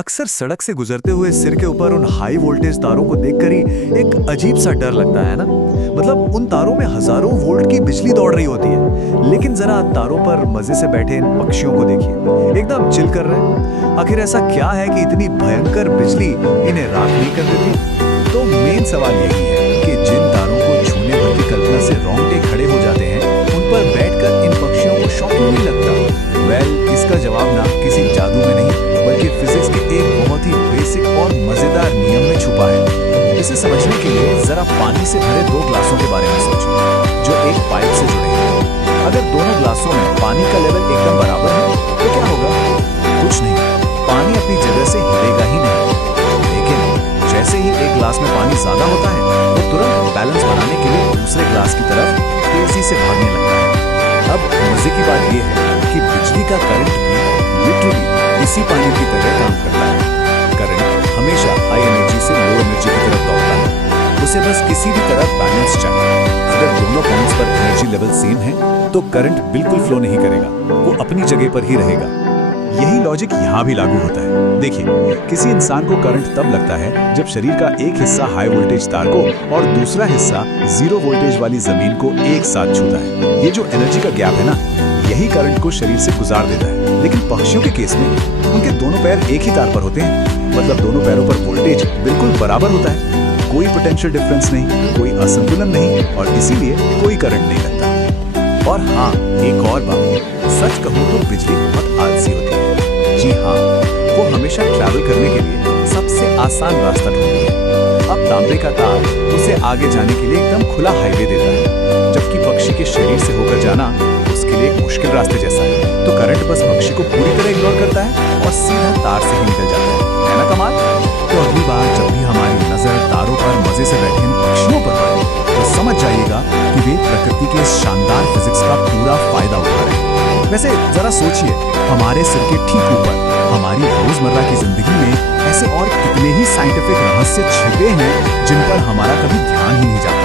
अक्सर सड़क से गुजरते हुए सिर के ऊपर उन हाई वोल्टेज तारों को देखकर ही एक अजीब सा डर लगता है ना। मतलब उन तारों में हजारों वोल्ट की बिजली दौड़ रही होती है, लेकिन जरा तारों पर मजे से बैठे इन पक्षियों को देखिए, एकदम चिल कर रहे हैं। आखिर ऐसा क्या है कि इतनी भयंकर बिजली इन्हें राख नहीं कर देती? तो मेन सवाल यही है कि जिन तारों को छूने भर की कल्पना से रोंगटे खड़े हो जाते हैं, उन पर बैठकर इन पक्षियों को शौक क्यों नहीं लगता? इसका जवाब ना किसी जादू में नहीं, बल्कि फिजिक्स के एक बहुत ही बेसिक और मजेदार नियम में छुपा है। इसे समझने के लिए जरा पानी से भरे दो ग्लासों के बारे में सोचें, जो एक पाइप से जुड़े हैं। अगर दोनों ग्लासों में पानी का लेवल एकदम बराबर है, तो क्या होगा? कुछ नहीं, पानी अपनी जगह से हिलेगा ही नहीं। लेकिन जैसे ही एक ग्लास में पानी ज्यादा होता है, वो तुरंत बैलेंस बनाने के लिए दूसरे ग्लास की तरफ तेजी से भागने लगता है। अब मजे की बात यह है कि बिजली का करंट भी लिटरली इसी पानी की तरह काम करता है। करंट हमेशा हाई एनर्जी से लो एनर्जी की तरफ दौड़ता है, उसे बस किसी भी तरह बैलेंस चाहिए। अगर दोनों पॉइंट्स पर एनर्जी लेवल सेम है, तो करंट बिल्कुल फ्लो नहीं करेगा, वो अपनी जगह पर ही रहेगा। यही लॉजिक यहाँ भी लागू होता है। देखिए, किसी इंसान को करंट तब लगता है जब शरीर का एक हिस्सा हाई वोल्टेज तार को और दूसरा हिस्सा जीरो वोल्टेज वाली जमीन को एक साथ छूता है। ये जो एनर्जी का गैप है ना, यही करंट को शरीर से गुजार देता है। लेकिन पक्षियों के केस में उनके दोनों पैर एक ही तार पर होते हैं, मतलब दोनों पैरों पर वोल्टेज बिल्कुल बराबर होता है। कोई पोटेंशियल डिफरेंस नहीं, कोई असंतुलन नहीं, और इसीलिए कोई करंट नहीं लगता। और हाँ, एक और बात, सच कहूँ तो बिजली बहुत आलसी होती है। जी हाँ, वो हमेशा ट्रैवल करने के लिए सबसे आसान रास्ता ढूंढती है। अब तांबे का तार उसे आगे जाने के लिए एकदम खुला हाईवे देता है, जबकि पक्षी के शरीर से होकर जाना उसके लिए एक मुश्किल रास्ते जैसा है। तो करंट बस पक्षी को पूरी तरह इग्नोर करता है और सीधा तार से ही निकल जाता है ना कमाल? तो अगली बार जब भी हमारी नजर तारों पर मजे से बैठे इन पक्षियों पर पड़े, तो समझ जाइएगा कि वे प्रकृति के इस शानदार फिजिक्स का पूरा फायदा उठा रहे हैं। वैसे जरा सोचिए, हमारे सिर के ठीक ऊपर हमारी रोजमर्रा की जिंदगी में ऐसे और कितने ही साइंटिफिक रहस्य छिपे हैं जिन पर हमारा कभी ध्यान ही नहीं जाता।